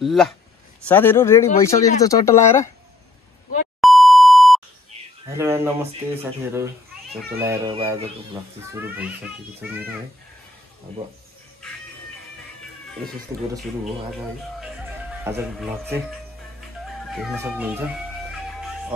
ल साथीहरु रेडी भइसकेको छ चट्टा लाएर। हेलो नमस्ते साथीहरु, चट्टा लाएर अब आजको भ्लग चाहिँ सुरु भइसकेको छ मेरो है। अब यस्तो गरेर सुरु हो आज है। आजको भ्लग चाहिँ देख्न सक्नुहुन्छ।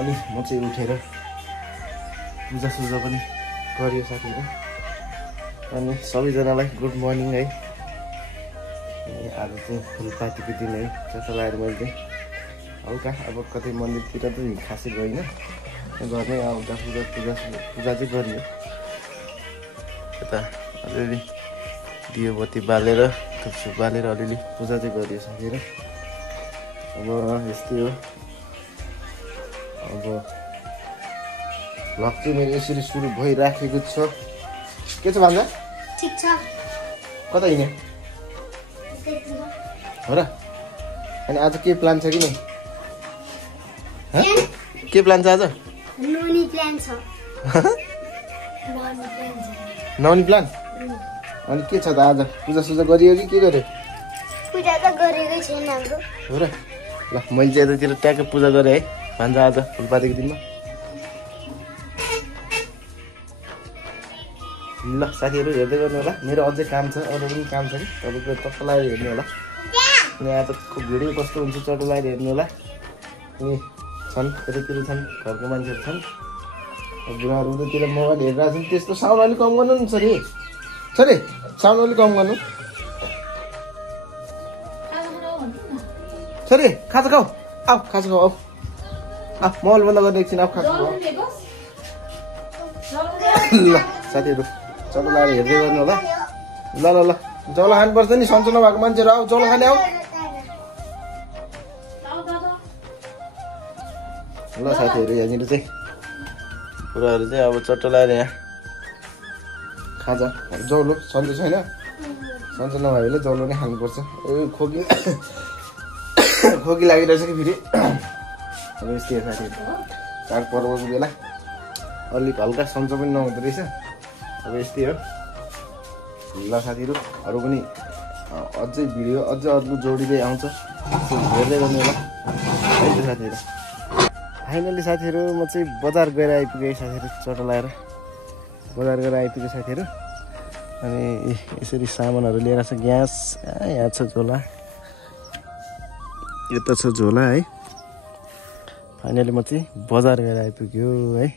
अनि म चाहिँ उठेर पूजा सुजा पनि गरियो साथीहरु। अनि सबैजनालाई गुड मर्निङ है। आज चाहिँ फुलपातीको दिन है। चट्टा लाएर मैले हल्का अब कतै मन्दिरतिर त खासै गइनँ, घरमै आउँदा पूजा चाहिँ गरियो। यता अलिअलि दियो बत्ती बालेर धुपसुप बालेर अलिअलि पूजा चाहिँ गरियो साथीहरु। अब यस्तै हो। अब भ्लग चाहिँ मेरो यसरी सुरु भइराखेको छ। के छ भान्जा? ठीक छ। कता हिँड्यो हो र? अनि आज के प्लान छ कि नै? के प्लान छ आज? नुनी प्लान छ। नौनी प्लान? अनि के छ त आज? पूजा सुजा गरियो कि के गर्यो? पूजा त गरेकै छैन हाम्रो। हो र? ल मैले चाहिँ यतातिर ट्याक्कै पूजा गरेँ है भान्जा आज फुलपातीको दिनमा। ल साथीहरु हेर्दै गर्नु होला। मेरो अझै काम छ, अरू पनि काम छ कि तपाईको चट्टा लाएर हेर्नु होला। अनि आजको भिडियो कस्तो हुन्छ चट्टा लाएर हेर्नु होला। अनि छन् यतातिर छन् घरको मान्छेहरू छन्। बुढाहरू उतातिर मोबाइल हेरिरहेको छन्। त्यस्तो साउन्ड अलिक कम गर्नु नि छोरी। छोरी साउन्ड अलिक कम गर्नु। छोरी खाजा खाऊ, आऊ खाजा खाऊ, आऊ मोबाइल बन्द गर्ने एकछिन, आऊ खाजा खाऊ। ल साथीहरु चट्टा लाएर हेर्दै गर्नु होला। ल ल ल जौला खानुपर्छ नि, सन्चो नभएको मान्छेहरू आऊ जौला खाने आऊ। ल साथीहरु यहाँनिर चाहिँ पुराहरू चाहिँ अब चट्टा लाएर यहाँ खाजा जौलो सन्चो छैन, सन्चो नभएले जौलो नै खानुपर्छ। खोकी खोकी लागिरहेछ कि फेरि। अब यस्तै हो साथीहरु, चाडपर्वको बेला अलिक हल्का सन्चो पनि नहुँदो रहेछ। अब यस्तै हो। ल साथीहरु अरू पनि अझै भिडियो अझै अर्को जोडिँदै आउँछ, हेर्दै गर्नु होला है त साथीहरु। फाइनली साथीहरु म चाहिँ बजार गएर आइपुगेँ साथीहरु। चट्टा लाएर बजार गएर आइपुगेँ साथीहरु। अनि यसरी सामानहरू लिएर छ। ग्यास यहाँ छ, झोला यता छ झोला है। फाइनली म चाहिँ बजार गएर आइपुग्यो है।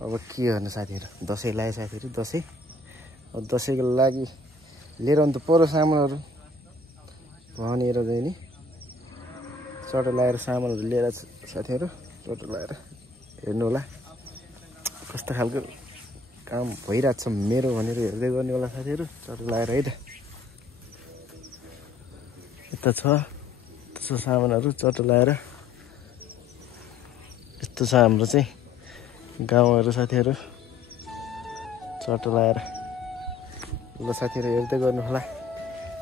अब के गर्नु साथीहरु, दसैँ लाग्यो साथीहरु। दसैँ अब दसैँको लागि लिएर आउनु त पर्यो सामानहरू भनेर चाहिँ नि चट्टा लाएर सामानहरू लिएर साथीहरु। चट्टा लाएर हेर्नु होला कस्तो खालको काम भइरहेको छ मेरो भनेर हेर्दै गर्ने होला साथीहरु। चट्टा लाएर है त यता छ त्यसो सामानहरू चट्टा लाएर। यस्तो छ हाम्रो चाहिँ गाउँहरू साथीहरु चट्टा लाएर। ल साथीहरु हेर्दै गर्नु होला।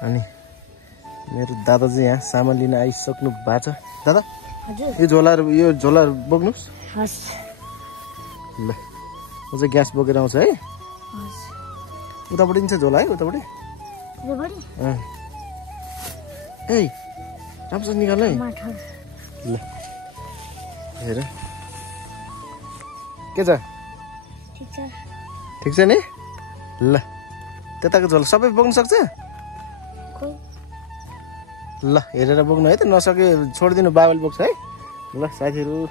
अनि मेरो दादा चाहिँ यहाँ सामान लिन आइसक्नु भएको छ। दादा यो झोलाहरू बोक्नुहोस्। ल म चाहिँ ग्यास बोकेर आउँछ है। उतापट्टि नि छ झोला है, उतापट्टि। ए राम्रोसँग निकाल्नु है। ल हेर के छ? ठिक छ नि? ल त्यताको झोला सबै बोक्नु सक्छ? ल हेरेर बोक्नु है त, नसके छोडिदिनु, बाबाले बोक्छ है। ल साथीहरु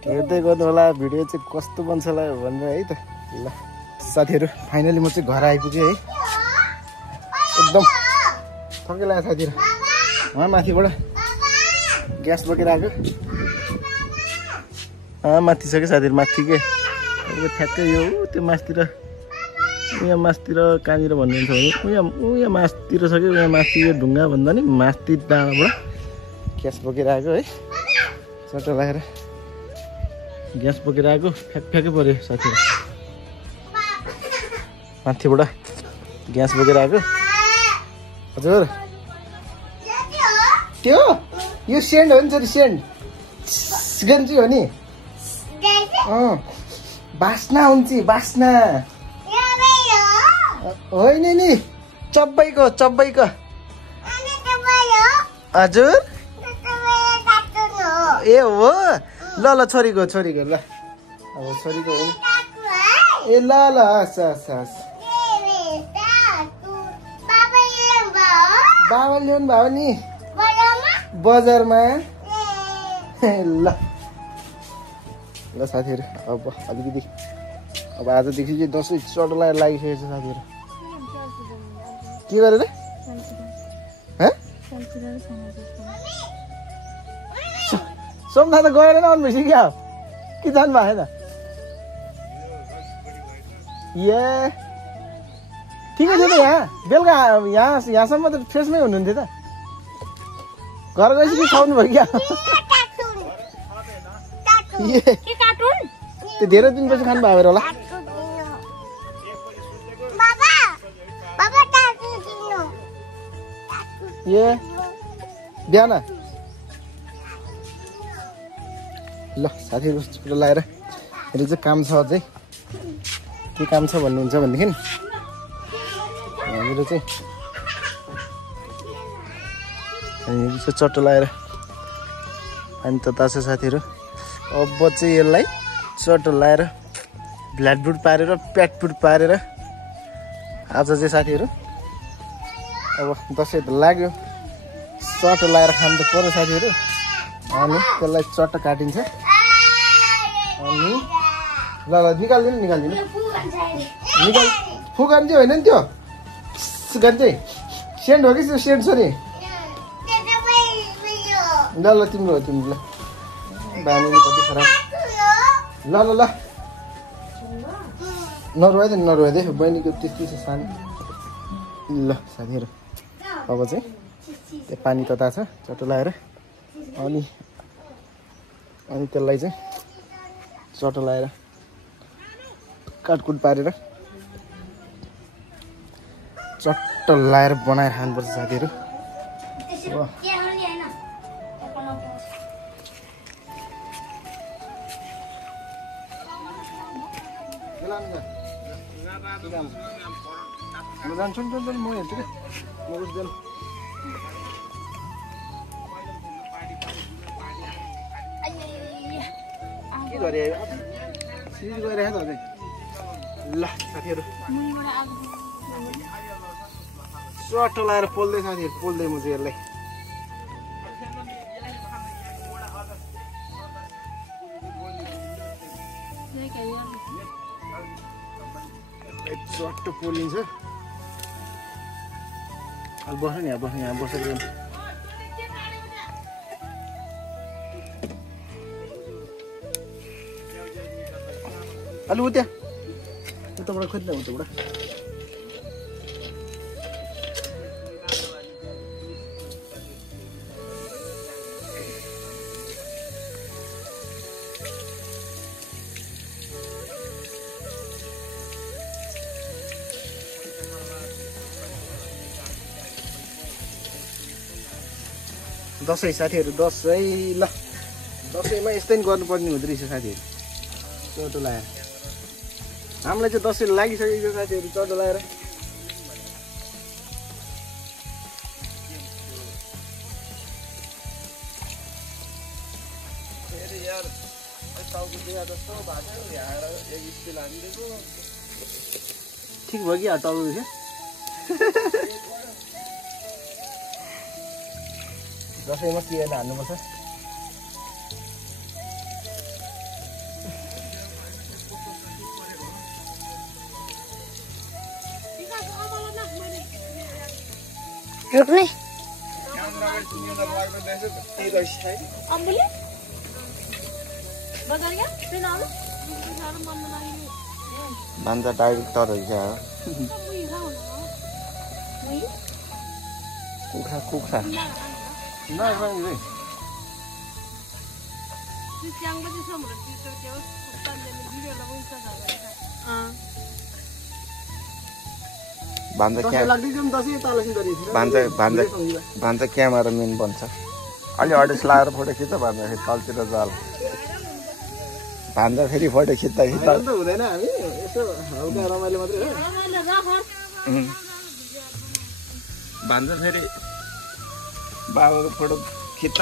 हेर्दै गर्नु होला भिडियो चाहिँ कस्तो बन्छ होला भनेर है त। ल साथीहरु फाइनली म चाहिँ घर आइपुगेँ है। एकदम थकै लाग्यो साथीहरु। वहाँ माथिबाट ग्यास बोकेर आएको। माथि छ कि साथीहरु, माथि के ठ्याक्कै यो त्यो मासतिर, यहाँ मासतिर कहाँनिर भन्नुहुन्छ भने उहाँ मासतिर छ कि उहाँ माथि यो ढुङ्गा भन्दा नि माथि डाँडाबाट ग्यास बोकेर आएको है। चट्टा लाएर ग्यास बोकेर आएको फ्याक्कै पर्यो साथीहरु। माथिबाट ग्यास बोकेर आएको। हजुर त्यो यो सेन्ड हो नि छोरी, सेन्ड गन्जी हो नि। बास्ना हुन्छ, बास्ना होइन नि चब्बैको। हजुर ए हो ल ल छोरीको ल अब छोरीको हो ए ल ल हस् हस् हस् बाबा ल्याउनु भयो नि बजारमा ल ल साथीहरू अब अलिकति अब आजदेखि चाहिँ दसैँ चटो लागिसकेको छ साथीहरू के गरेर सोमना त गएर नै आउनु भइसक्यो क्या के जानु भएन ए ठिकै थियो त यहाँ बेलुका यहाँसम्म त फ्रेसमै हुनुहुन्थ्यो त घर गएपछि कि खाउनु भयो क्या त्यो धेरै दिनपछि खानु भयो होला ए बिहान ल साथीहरू छिटो लगाएर मेरो चाहिँ काम छ अझै के काम छ भन्नुहुन्छ भनेदेखि मेरो चाहिँ चट्टो लगाएर अनि तताछ साथीहरू अब चाहिँ यसलाई चट्टो लगाएर भ्ल्याटबुट पारेर प्याटबुट पारेर आज चाहिँ साथीहरू अब दसैँ त लाग्यो चट्टो लगाएर खानु त पर्यो साथीहरू अनि त्यसलाई चट्टो काटिन्छ अनि ल ल निकालिदिनु फुकान चाहिँ होइन नि त्यो गान चाहिँ सेन्ट हो कि सेन्ट छ नि ल ल तिम्रो हो तिम्रो ल बानीले कति खराब ल ल ल नरुवाइदे बहिनीको त्यस्तै छ सानो ल साथीहरू अब चाहिँ त्यो पानी तता छ चट्टो लगाएर अनि त्यसलाई चाहिँ चट्टो लगाएर काटकुट पारेर चट्टो लगाएर बनाएर खानुपर्छ साथीहरू जान्छु म हेर्छु कि म बुझ्दैन के गरे सिरिज गइरहेको त ल साथीहरू चट्टो लगाएर पोल्दै साथीहरू पोल्दै म चाहिँ यसलाई चट्टो पोलिन्छ बस्नु नि यहाँ बसेर अलि उता उताबाट खोज्दा उताबाट दसैँ साथीहरू दसैँ ल दसैँमा यस्तै नि गर्नुपर्ने हुँदो रहेछ साथीहरू चट्टो लगाएर हामीलाई चाहिँ दसैँ लागिसकेको छ साथीहरू चट्टो लगाएर ठिक भयो कि टाउको दुख्यो दसैँमा तिहारमा हाल्नुपर्छ रोक्ने भान्जा डाइरेक्ट तरेको कुखुरा भान्जा क्यामेराम्यान बन्छ अलि अडिस लगाएर फोटो खिच्छ भान्जा फेरि तलतिर जाल भान्जा फेरि फोटो खिच्दा हुँदैन हामी यसो हल्का रमाइलो मात्रै हो भान्जा फेरि बाबाको फोटो खिच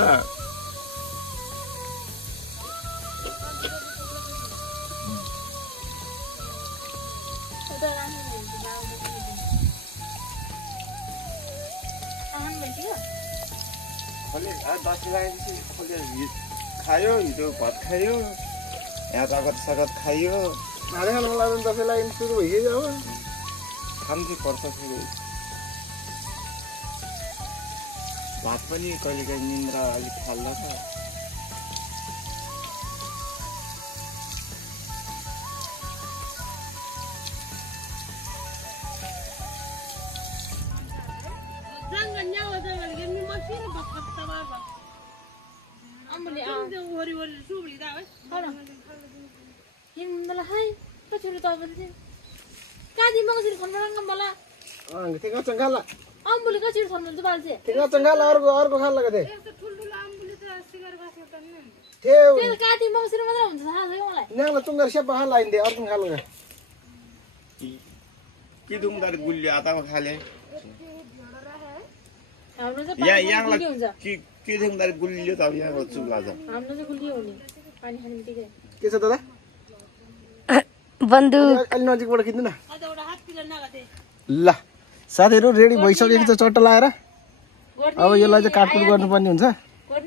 दसैँ लागेपछि खायो हिजो भात खायो यहाँ रगत सगत खायो खाना खानु लाग्यो दसैँ लाग्यो सुरु भइसक्यो अब खानु चाहिँ पर्छ फेरि भात पनि कहिले काहीँ निन्द्रा अलिक फाल्छ अर्को खाल लगा तुङ्गार सेपा खाल लाइदिए अर्को खाल लगा के दुङ्गार गुल्ली आतामा खाले के दुङ्गार गुल्लियो त अब यहाँको चुला छ के छ दादा बन्दुक अलि नजिकबाट खिच्नु न ल साथीहरू रेडी भइसकेको छ चट्टा लाएर अब यसलाई चाहिँ काटकुट गर्नुपर्ने हुन्छ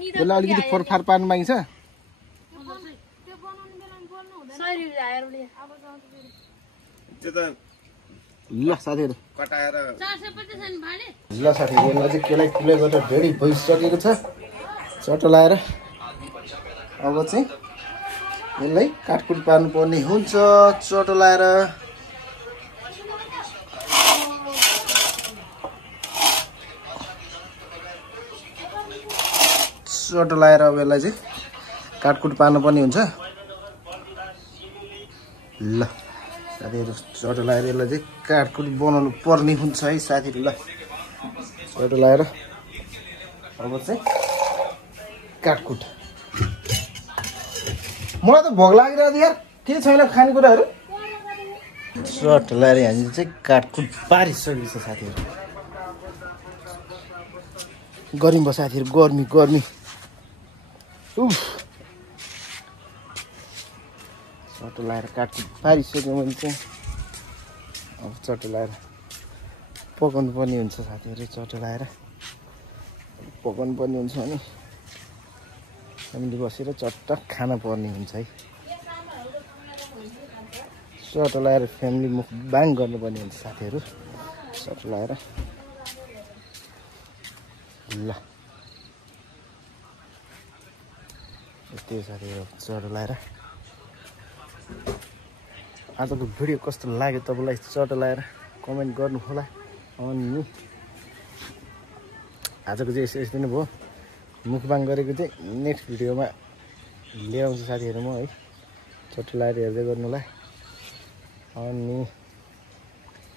यसलाई अलिकति फोरफार पार्नु मागिन्छ ल साथीहरू कटाएर ल साथीहरू यसलाई चाहिँ केलाई कुलै गरेर रेडी भइसकेको छ चट्टा लाएर अब चाहिँ यसलाई काटकुट पार्नु पर्ने हुन्छ चट्टा लाएर चट्टा लाएर अब यसलाई चाहिँ काटकुट पार्नु पर्ने हुन्छ ल साथीहरू चट्टा लाएर यसलाई चाहिँ काटकुट बनाउनु पर्ने हुन्छ है साथीहरू ल चट्टा लाएर अब चाहिँ काटकुट मलाई त भोक लागिरहेको थियो यार के छैन खानेकुराहरू चट्टा लाएर यहाँनिर चाहिँ काटकुट पारिसकेको छ साथीहरू गर्मी भयो साथीहरू गर्मी गर्मी उफ चट्टा लाएर काटकुट पारिसक्यो मैले चाहिँ अब चट्टा लाएर पकाउनु पर्ने हुन्छ साथीहरू चट्टा लाएर पकाउनु पर्ने हुन्छ अनि हामीले बसेर चट्टा खान पर्ने हुन्छ है चट्टा लाएर फ्यामिली मुखबाङ गर्नुपर्ने हुन्छ साथीहरू चट्टा लाएर ल यस्तै साथीहरू चट्टा लाएर आजको भिडियो कस्तो लाग्यो तपाईँलाई चट्टा लाएर कमेन्ट गर्नु होला अनि आजको चाहिँ यस्तो नै भयो मुखबाङ गरेको चाहिँ नेक्स्ट भिडियोमा ल्याउँछु साथीहरू म है चट्टा लाएर हेर्दै गर्नु होला अनि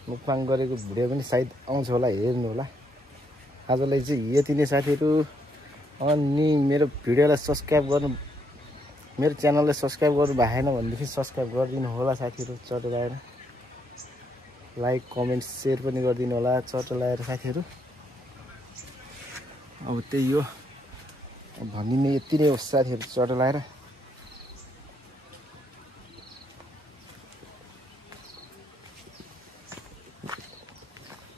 मुखबाङ गरेको भिडियो पनि सायद आउँछ होला हेर्नु होला आजलाई चाहिँ यति नै साथीहरू अनि मेरो भिडियोलाई सब्सक्राइब गर्नु मेरो च्यानललाई सब्सक्राइब गर्नु भएन भनेदेखि सब्सक्राइब गरिदिनु होला साथीहरू चट्टा लाएर लाइक कमेन्ट सेयर पनि गरिदिनु होला चट्टा लाएर साथीहरू अब त्यही हो भनिने यति नै हो साथीहरू चट्टा लाएर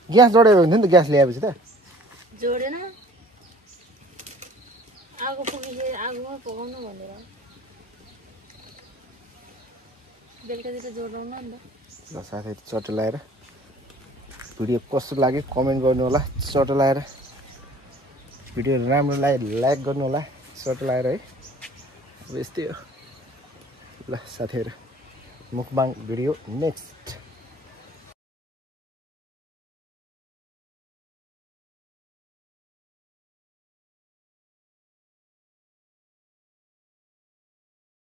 ग्यास जोडेको हुन्थ्यो नि त ग्यास ल्याएपछि त जोडेन आगो पुगिसके आगोमा पकाउनु भनेर बेलुकातिर जोडाउनु नि त ल साथीहरू चट्टा लाएर भिडियो कस्तो लाग्यो कमेन्ट गर्नु होला चट्टा लाएर भिडियो राम्रो लाग्यो लाइक गर्नु होला चट्टा लाएर है अब यस्तै हो ल साथीहरू मुखबाङ भिडियो नेक्स्ट